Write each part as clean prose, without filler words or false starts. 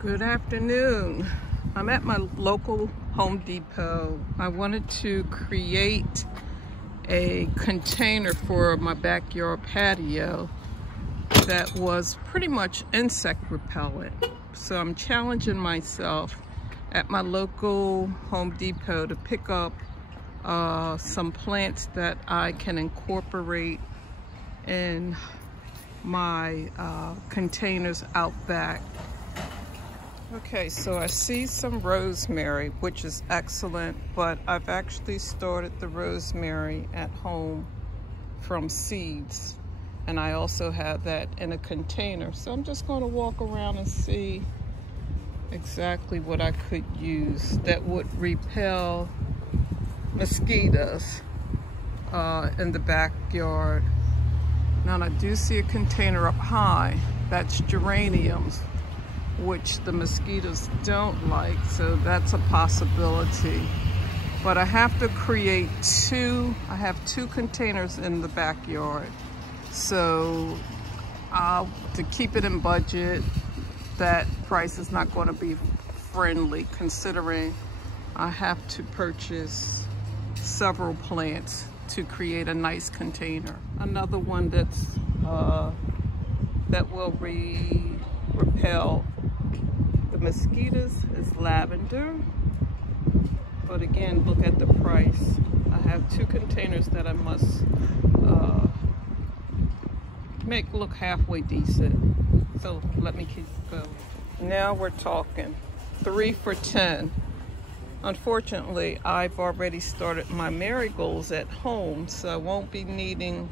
Good afternoon. I'm at my local Home Depot. I wanted to create a container for my backyard patio that was pretty much insect repellent. So I'm challenging myself at my local Home Depot to pick up some plants that I can incorporate in my containers out back. Okay, so I see some rosemary, which is excellent, but I've actually started the rosemary at home from seeds, and I also have that in a container. So I'm just going to walk around and see exactly what I could use that would repel mosquitoes in the backyard. Now I do see a container up high. That's geraniums, which the mosquitoes don't like, so that's a possibility. But I have to create I have two containers in the backyard. So to keep it in budget, that price is not going to be friendly, considering I have to purchase several plants to create a nice container. Another one that's that will repel the mosquitoes is lavender, but again, look at the price. I have two containers that I must make look halfway decent. So let me keep going. Now we're talking 3 for $10. Unfortunately, I've already started my marigolds at home, so I won't be needing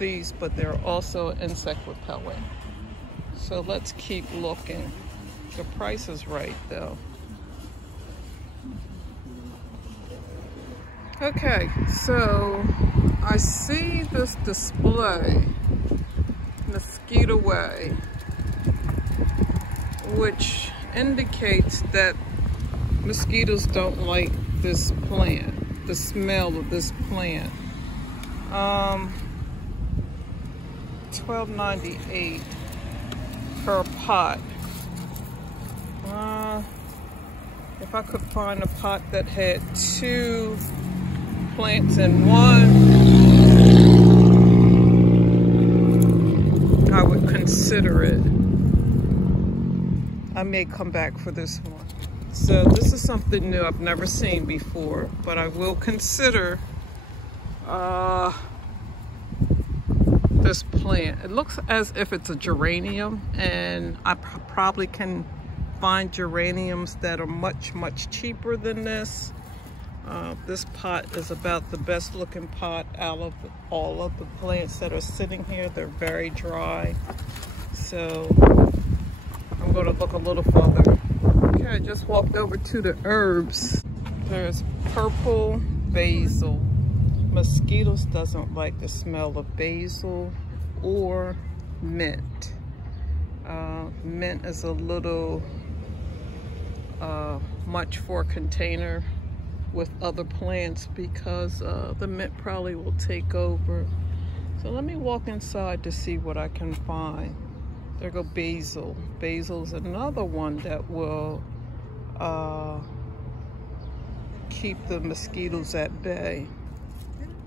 these, but they're also insect repellent. So let's keep looking. The price is right though. Okay, so I see this display, Mosquito Way, which indicates that mosquitoes don't like this plant, the smell of this plant. $12.98 per pot. If I could find a pot that had 2 plants in one, I would consider it. I may come back for this one. So this is something new I've never seen before, but I will consider this plant. It looks as if it's a geranium, and I probably can find geraniums that are much cheaper than this. This pot is about the best looking pot out of all of the plants that are sitting here. They're very dry, so I'm going to look a little further. Okay, I just walked over to the herbs. There's purple basil. Mosquitoes doesn't like the smell of basil or mint. Mint is a little much for a container with other plants because the mint probably will take over. So let me walk inside to see what I can find. There go basil. Basil's another one that will keep the mosquitoes at bay.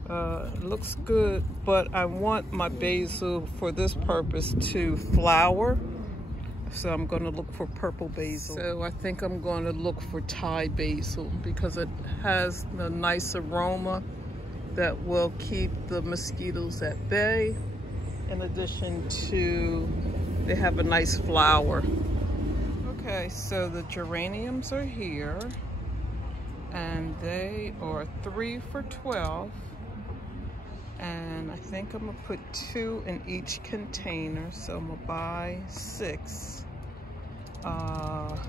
It looks good, but I want my basil for this purpose to flower. So I'm going to look for purple basil. So I think I'm going to look for Thai basil because it has a nice aroma that will keep the mosquitoes at bay. In addition to, they have a nice flower. Okay, so the geraniums are here, and they are 3 for $12. And I think I'm gonna put 2 in each container, so I'm gonna buy 6. The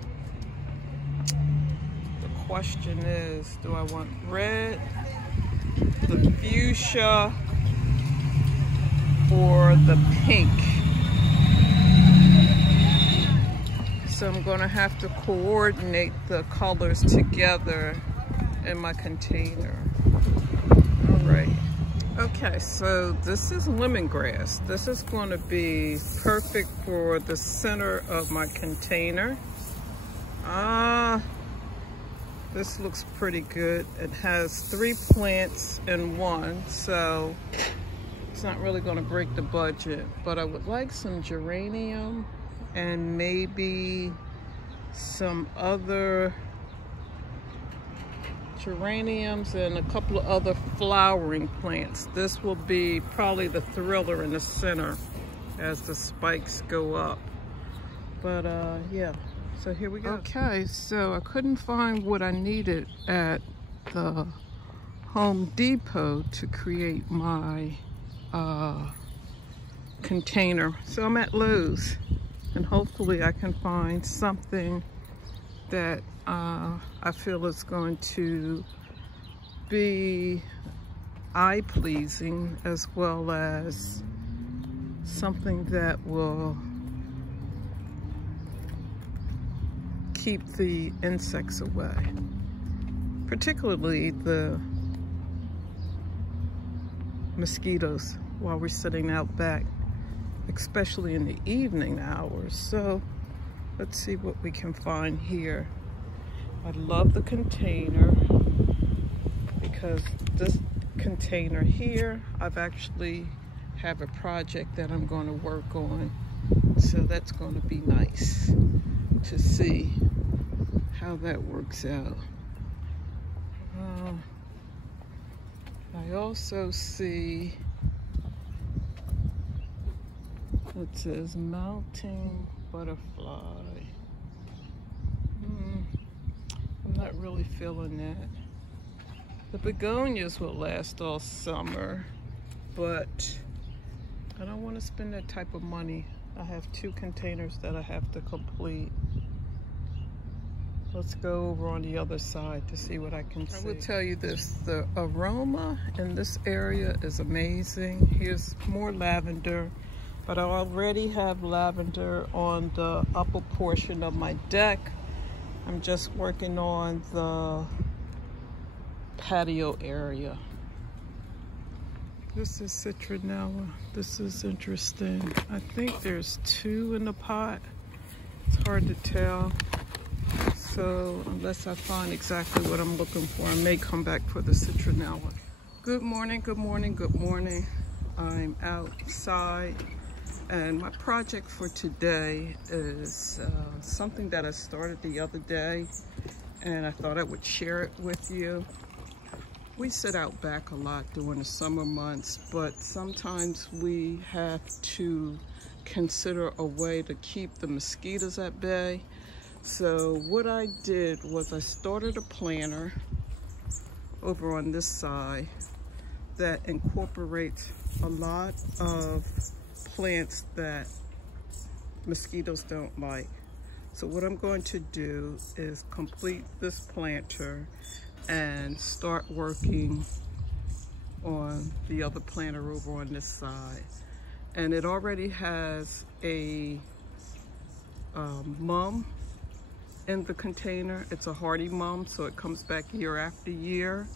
question is, do I want red, the fuchsia, or the pink? So I'm gonna have to coordinate the colors together in my container. All right. Okay, so this is lemongrass. This is going to be perfect for the center of my container. This looks pretty good. It has 3 plants in one, so it's not really going to break the budget. But I would like some geranium and maybe some other geraniums and a couple of other flowering plants. This will be probably the thriller in the center as the spikes go up. But yeah, so here we go. Okay, so I couldn't find what I needed at the Home Depot to create my container. So I'm at Lowe's, and hopefully I can find something that I feel is going to be eye-pleasing, as well as something that will keep the insects away, particularly the mosquitoes while we're sitting out back, especially in the evening hours. So let's see what we can find here. I love the container because this container here, I've actually have a project that I'm going to work on. So that's going to be nice to see how that works out. I also see it says mounting butterfly. I'm not really feeling that. The begonias will last all summer, but I don't want to spend that type of money. I have 2 containers that I have to complete. Let's go over on the other side to see what I can see. I will tell you this, the aroma in this area is amazing. Here's more lavender, but I already have lavender on the upper portion of my deck. I'm just working on the patio area. This is citronella. This is interesting. I think there's 2 in the pot. It's hard to tell. So unless I find exactly what I'm looking for, I may come back for the citronella. Good morning, good morning, good morning. I'm outside, and my project for today is something that I started the other day, and I thought I would share it with you. We sit out back a lot during the summer months, but sometimes we have to consider a way to keep the mosquitoes at bay. So what I did was I started a planter over on this side that incorporates a lot of plants that mosquitoes don't like. So what I'm going to do is complete this planter and start working on the other planter over on this side. And it already has a mum in the container. It's a hardy mum, so it comes back year after year.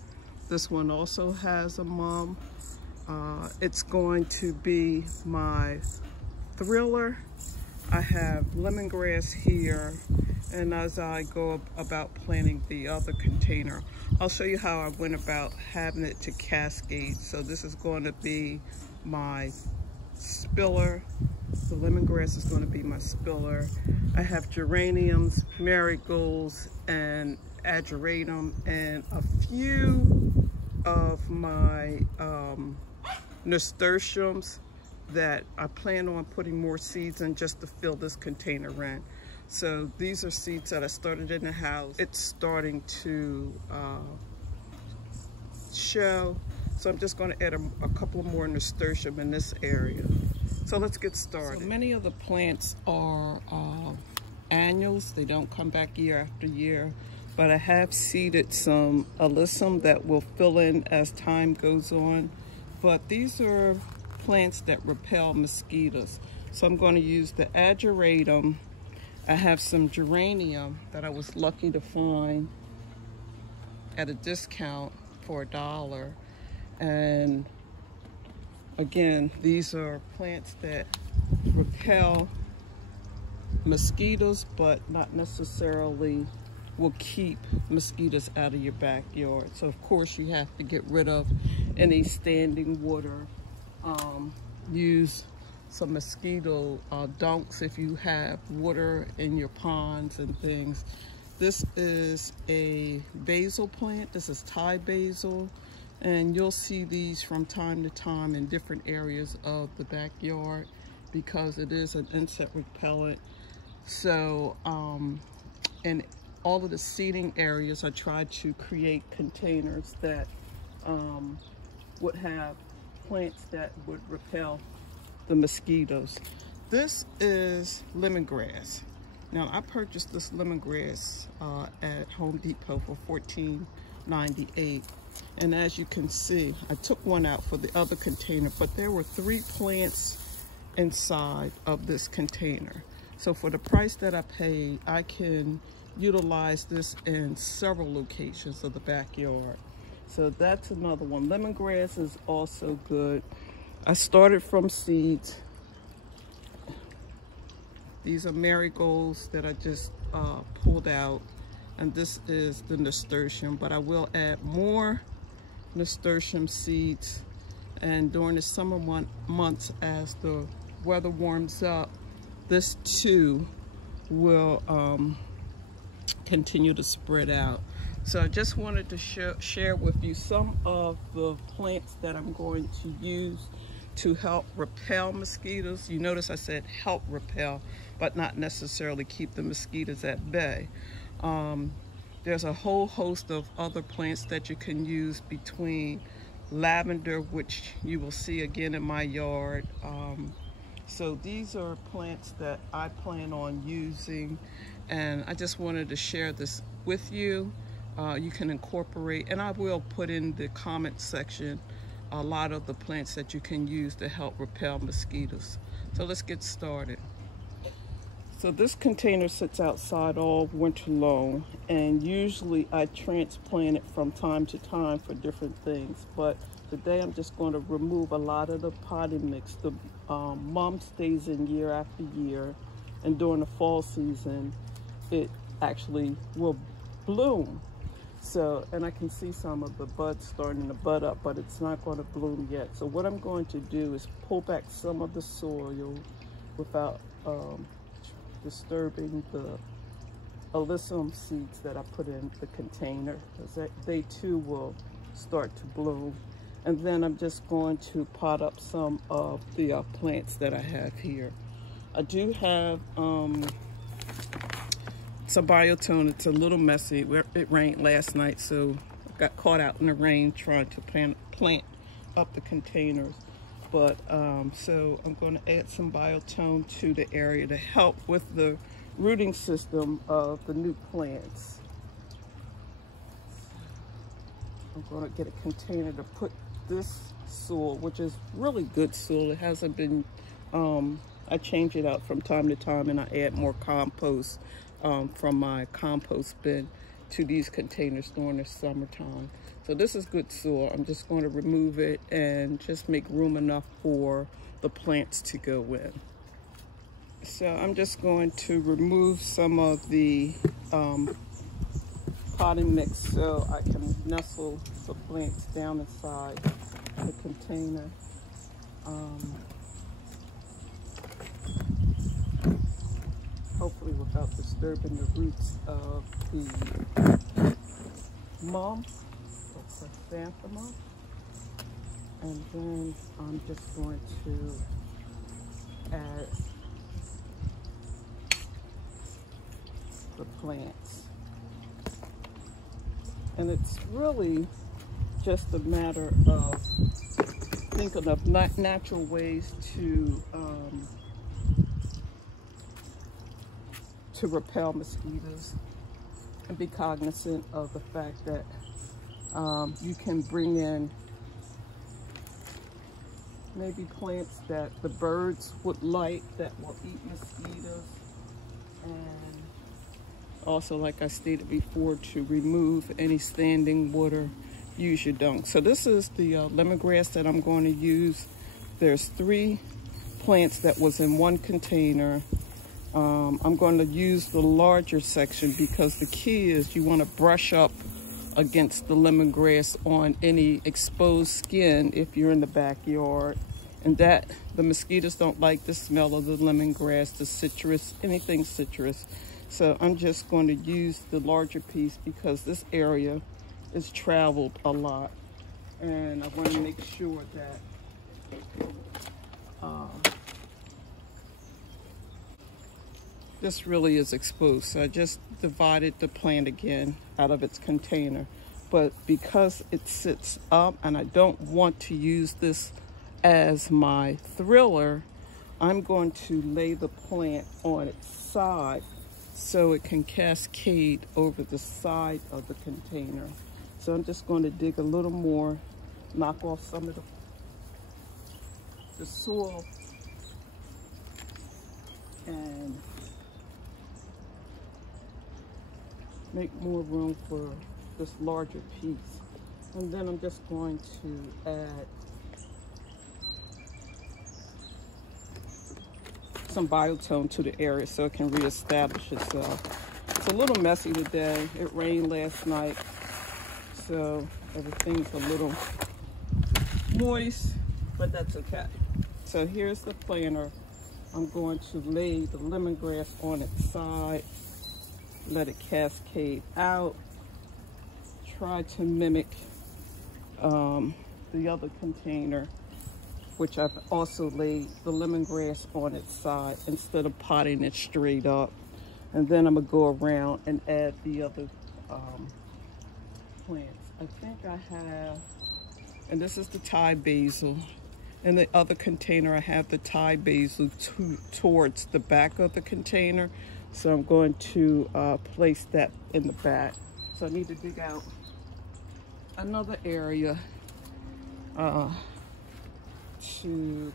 This one also has a mum. It's going to be my thriller. I have lemongrass here, and as I go about planting the other container, I'll show you how I went about having it to cascade. So this is going to be my spiller. The lemongrass is going to be my spiller. I have geraniums, marigolds, and ageratum, and a few of my nasturtiums that I plan on putting more seeds in just to fill this container in. So these are seeds that I started in the house. It's starting to show. So I'm just going to add a couple more nasturtium in this area. So let's get started. So many of the plants are annuals. They don't come back year after year. But I have seeded some Allium that will fill in as time goes on. But these are plants that repel mosquitoes. So I'm going to use the Ageratum. I have some geranium that I was lucky to find at a discount for $1. And again, these are plants that repel mosquitoes, but not necessarily will keep mosquitoes out of your backyard. So of course you have to get rid of any standing water. Use some mosquito dunks if you have water in your ponds and things. This is a basil plant. This is Thai basil, and you'll see these from time to time in different areas of the backyard because it is an insect repellent. So in all of the seeding areas, I tried to create containers that would have plants that would repel the mosquitoes. This is lemongrass. Now, I purchased this lemongrass at Home Depot for $14.98. And as you can see, I took one out for the other container, but there were 3 plants inside of this container. So for the price that I paid, I can utilize this in several locations of the backyard. So that's another one. Lemongrass is also good. I started from seeds. These are marigolds that I just pulled out, and this is the nasturtium, but I will add more nasturtium seeds, and during the summer months as the weather warms up, this too will continue to spread out. So I just wanted to share with you some of the plants that I'm going to use to help repel mosquitoes. You notice I said help repel, but not necessarily keep the mosquitoes at bay. There's a whole host of other plants that you can use, between lavender, which you will see again in my yard. So these are plants that I plan on using, and I just wanted to share this with you. You can incorporate, and I will put in the comment section a lot of the plants that you can use to help repel mosquitoes. So let's get started. So this container sits outside all winter long, and usually I transplant it from time to time for different things, but today I'm just going to remove a lot of the potting mix. The mum stays in year after year, and during the fall season it actually will bloom. So, and I can see some of the buds starting to bud up, but it's not going to bloom yet. So what I'm going to do is pull back some of the soil without disturbing the Allium seeds that I put in the container, because they too will start to bloom. And then I'm just going to pot up some of the plants that I have here. I do have some biotone. It's a little messy. It rained last night, so I got caught out in the rain trying to plant up the containers. But so I'm going to add some biotone to the area to help with the rooting system of the new plants. I'm going to get a container to put this soil, which is really good soil. It hasn't been, I change it out from time to time, and I add more compost from my compost bin to these containers during the summertime. So this is good soil. I'm just going to remove it and just make room enough for the plants to go in. So I'm just going to remove some of the potting mix so I can nestle the plants down inside the container. Hopefully without disturbing the roots of the mum or chrysanthemum. And then I'm just going to add the plants. And it's really just a matter of thinking of natural ways to repel mosquitoes, and be cognizant of the fact that you can bring in maybe plants that the birds would like that will eat mosquitoes. And also, like I stated before, to remove any standing water, use your dunk. So this is the lemongrass that I'm going to use. There's 3 plants that was in one container. I'm going to use the larger section because the key is you want to brush up against the lemongrass on any exposed skin if you're in the backyard. And that, the mosquitoes don't like the smell of the lemongrass, the citrus, anything citrus. So I'm just going to use the larger piece because this area is traveled a lot. And I want to make sure that this really is exposed. So I just divided the plant again out of its container. But because it sits up and I don't want to use this as my thriller, I'm going to lay the plant on its side so it can cascade over the side of the container. So I'm just going to dig a little more, knock off some of the soil, and make more room for this larger piece. And then I'm just going to add some biotone to the area so it can reestablish itself. It's a little messy today. It rained last night, so everything's a little moist, but that's okay. So here's the planter. I'm going to lay the lemongrass on its side, let it cascade out, try to mimic the other container, which I've also laid the lemongrass on its side instead of potting it straight up. And then I'm gonna go around and add the other plants. I think I have, and this is the Thai basil. In the other container, I have the Thai basil towards the back of the container. So I'm going to place that in the back. So I need to dig out another area to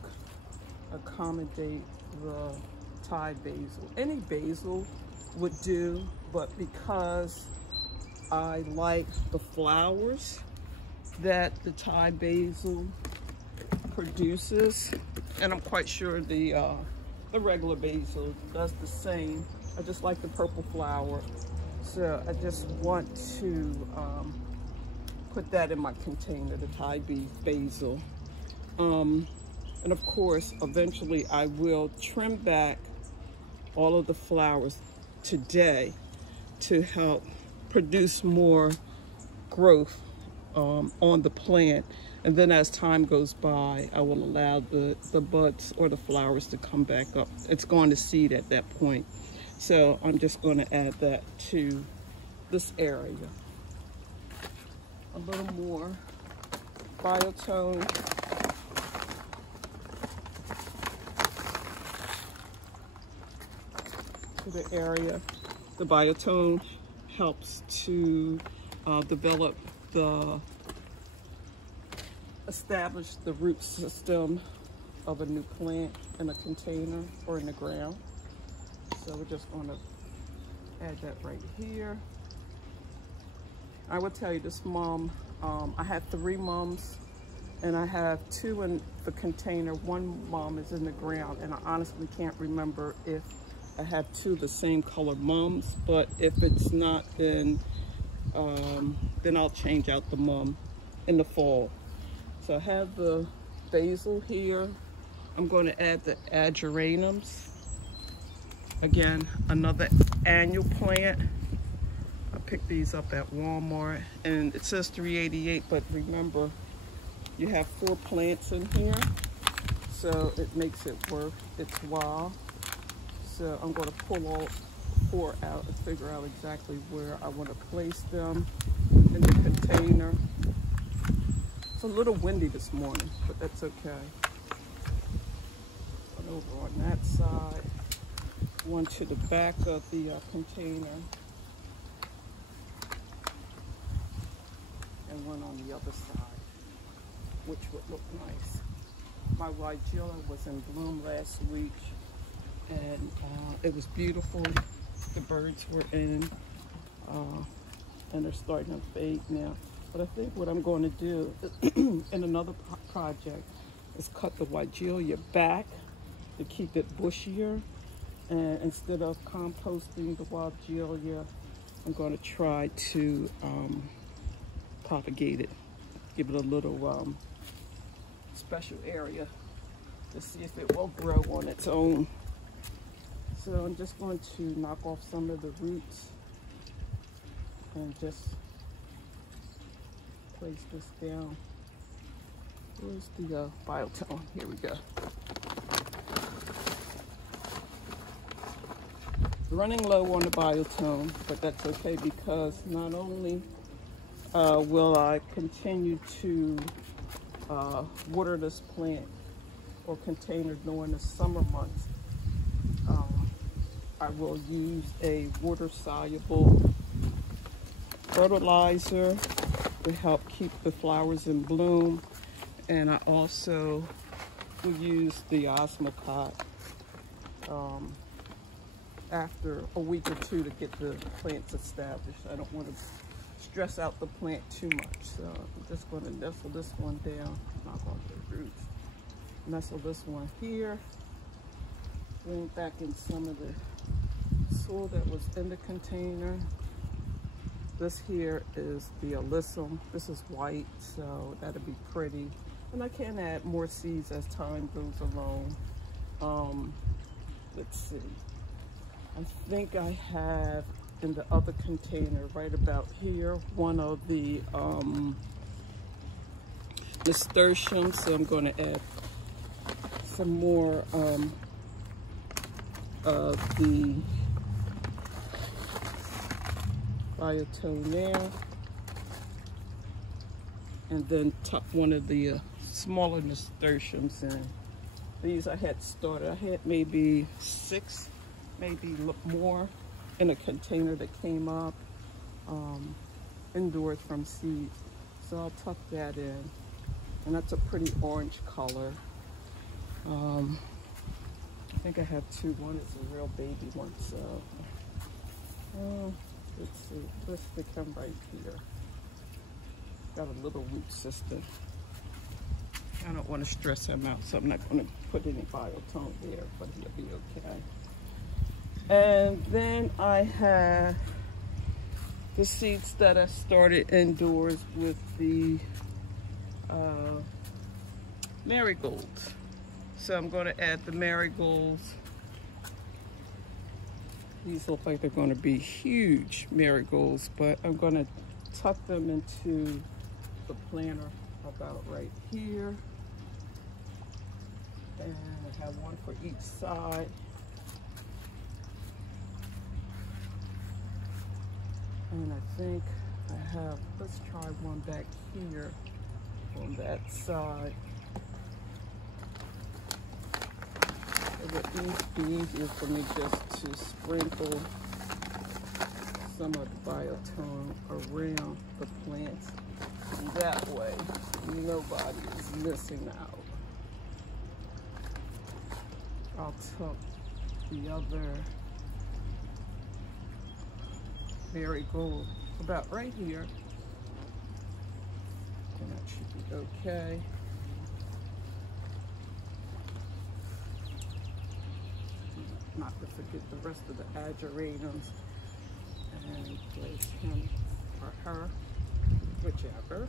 accommodate the Thai basil. Any basil would do, but because I like the flowers that the Thai basil produces, and I'm quite sure the regular basil does the same. I just like the purple flower, so I just want to put that in my container, the Thai basil. And of course, eventually I will trim back all of the flowers today to help produce more growth on the plant. And then as time goes by, I will allow the buds or the flowers to come back up. It's going to seed at that point. So I'm just going to add that to this area. A little more biotone. To the area. The biotone helps to establish the root system of a new plant in a container or in the ground. So we're just going to add that right here. I will tell you, this mum, I had 3 mums, and I have 2 in the container. 1 mum is in the ground, and I honestly can't remember if I have 2 the same color mums, but if it's not, then I'll change out the mum in the fall. So I have the basil here. I'm going to add the Ageratum. Again, another annual plant. I picked these up at Walmart, and it says $3.88, but remember, you have 4 plants in here, so it makes it worth its while. So I'm going to pull all 4 out and figure out exactly where I want to place them in the container. It's a little windy this morning, but that's okay. One over on that side, one to the back of the container, and one on the other side, which would look nice. My Weigela was in bloom last week, and it was beautiful. The birds were in, and they're starting to fade now. But I think what I'm going to do in another project is cut the Weigela back to keep it bushier, And instead of composting the wild Gelia, I'm going to try to propagate it, give it a little special area to see if it will grow on its own. So I'm just going to knock off some of the roots and just place this down. Where's the biotone? Here we go. Running low on the biotone, but that's okay because not only will I continue to water this plant or container during the summer months, I will use a water-soluble fertilizer to help keep the flowers in bloom, and I also will use the Osmocote after a week or two to get the plants established. I don't want to stress out the plant too much, so I'm just going to nestle this one down, knock off the roots, nestle this one here, bring back in some of the soil that was in the container. This here is the Allium. This is white, so that'll be pretty. And I can add more seeds as time goes along. Let's see. I think I have in the other container right about here one of the Nasturtium, so I'm going to add some more of the biotone there, and then tuck one of the smaller Nasturtiums in. These I had started, I had maybe 6, maybe more in a container that came up indoors from seeds. So I'll tuck that in, and that's a pretty orange color. I think I have 2. One is a real baby one, so let's see, let's stick him right here. Got a little root system. I don't want to stress him out, so I'm not going to put any biotone there, but he'll be okay. And then I have the seeds that I started indoors with the marigolds. So I'm going to add the marigolds. These look like they're going to be huge marigolds, but I'm going to tuck them into the planter about right here. And I have one for each side. And I think I have, let's try one back here on that side. It would be easier for me just to sprinkle some of the biotone around the plants. And that way, nobody is missing out. I'll tuck the other marigold about right here, and that should be okay. Not to forget the rest of the Ageratum, and place him or her, whichever,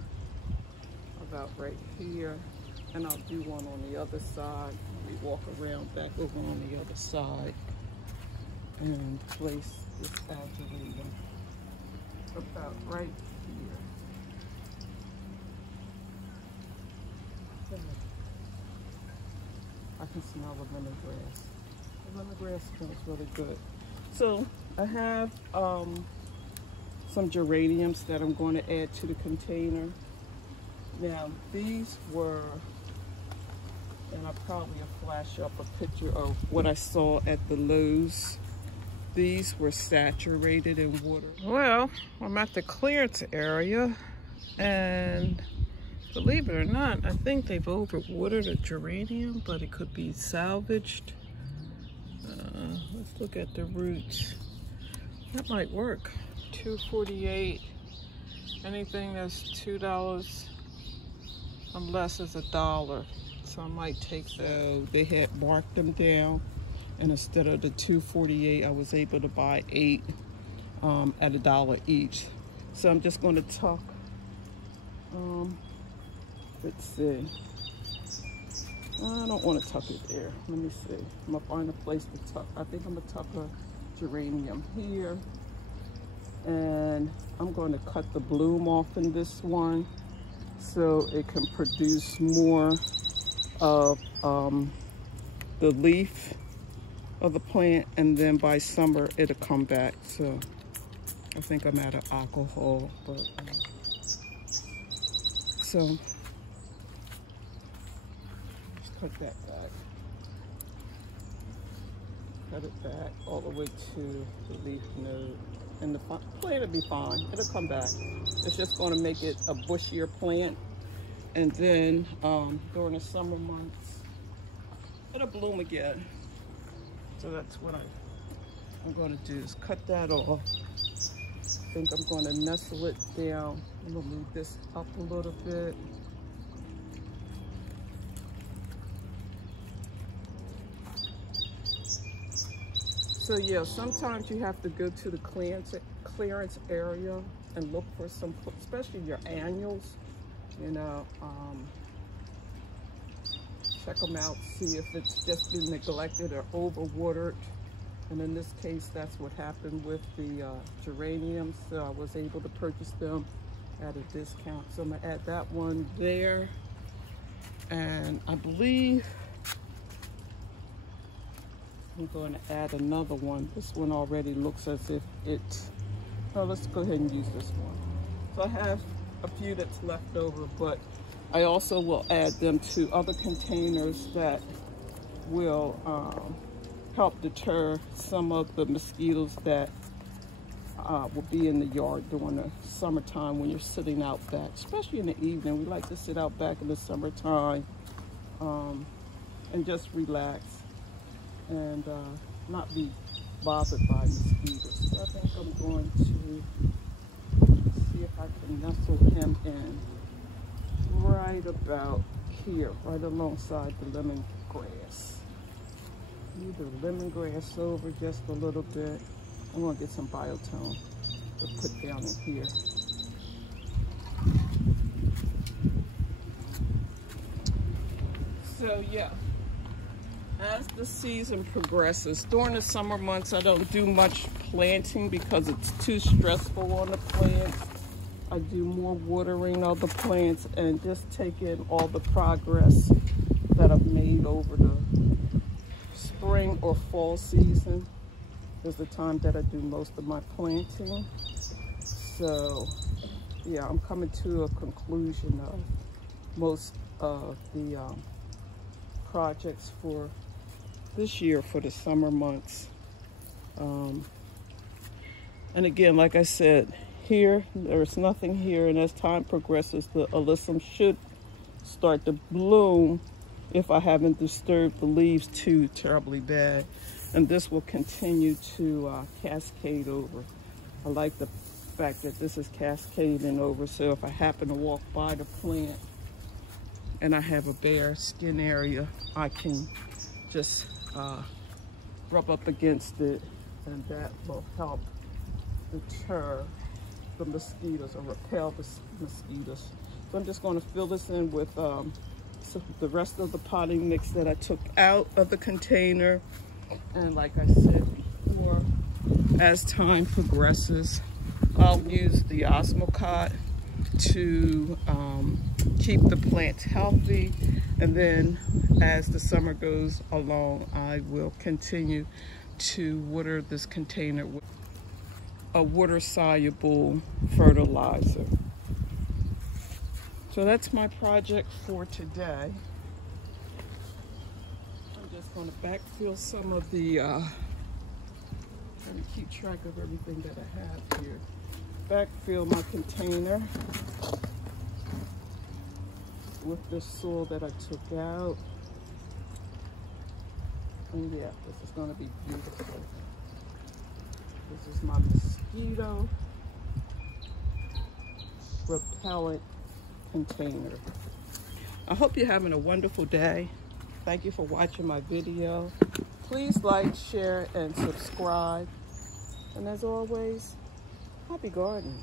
about right here. And I'll do one on the other side. We walk around back over on the other side and place this Ageratum about right here. I can smell the lemongrass. The lemongrass smells really good. So I have some geraniums that I'm going to add to the container. Now these were, and I'll probably flash up a picture of what I saw at the Lowe's. These were saturated in water. Well, I'm at the clearance area, and believe it or not, I think they've overwatered a geranium, but it could be salvaged. Let's look at the roots. That might work. $2.48. Anything that's $2 unless it's $1. So I might take those. They had marked them down, And instead of the $2.48, I was able to buy 8 at $1 each. So I'm just going to tuck, let's see. I don't want to tuck it there. Let me see. I'm going to find a place to tuck. I think I'm going to tuck a geranium here. And I'm going to cut the bloom off in this one so it can produce more of the leaf of the plant, and then by summer it'll come back. So I think I'm out of alcohol, but so let's cut that back. Cut it back all the way to the leaf node, and the plant will be fine. It'll come back. It's just going to make it a bushier plant, and then during the summer months it'll bloom again. So that's what I'm going to do, is cut that off. I think I'm going to nestle it down. I'm going to move this up a little bit. So yeah, sometimes you have to go to the clearance area and look for some, especially your annuals, you know, check them out, see if it's just been neglected or overwatered. And in this case, that's what happened with the geraniums. So I was able to purchase them at a discount. So I'm gonna add that one there. And I believe I'm going to add another one. This one already looks as if it, oh, let's go ahead and use this one. So I have a few that's left over, but I also will add them to other containers that will help deter some of the mosquitoes that will be in the yard during the summertime when you're sitting out back, especially in the evening. We like to sit out back in the summertime and just relax and not be bothered by mosquitoes. So I think I'm going to see if I can nestle him in right about here, right alongside the lemongrass. Move the lemongrass over just a little bit. I'm going to get some biotone to put down in here. So yeah, as the season progresses, during the summer months I don't do much planting because it's too stressful on the plants. I do more watering of the plants and just take in all the progress that I've made over the spring or fall season. Is the time that I do most of my planting. So yeah, I'm coming to a conclusion of most of the projects for this year for the summer months. And again, like I said, here, there's nothing here, and as time progresses, the alyssum should start to bloom if I haven't disturbed the leaves too terribly bad. And this will continue to cascade over. I like the fact that this is cascading over, so if I happen to walk by the plant and I have a bare skin area, I can just rub up against it, and that will help deter the mosquitoes or repel the mosquitoes. So I'm just going to fill this in with the rest of the potting mix that I took out of the container. And like I said before, as time progresses, I'll use the Osmocot to keep the plants healthy. And then as the summer goes along, I will continue to water this container with a water-soluble fertilizer. So that's my project for today. I'm just going to backfill some of the, trying to keep track of everything that I have here. Backfill my container with the soil that I took out. And yeah, this is going to be beautiful. This is my mosquito repellent container. I hope you're having a wonderful day. Thank you for watching my video. Please like, share, and subscribe. And as always, happy gardening.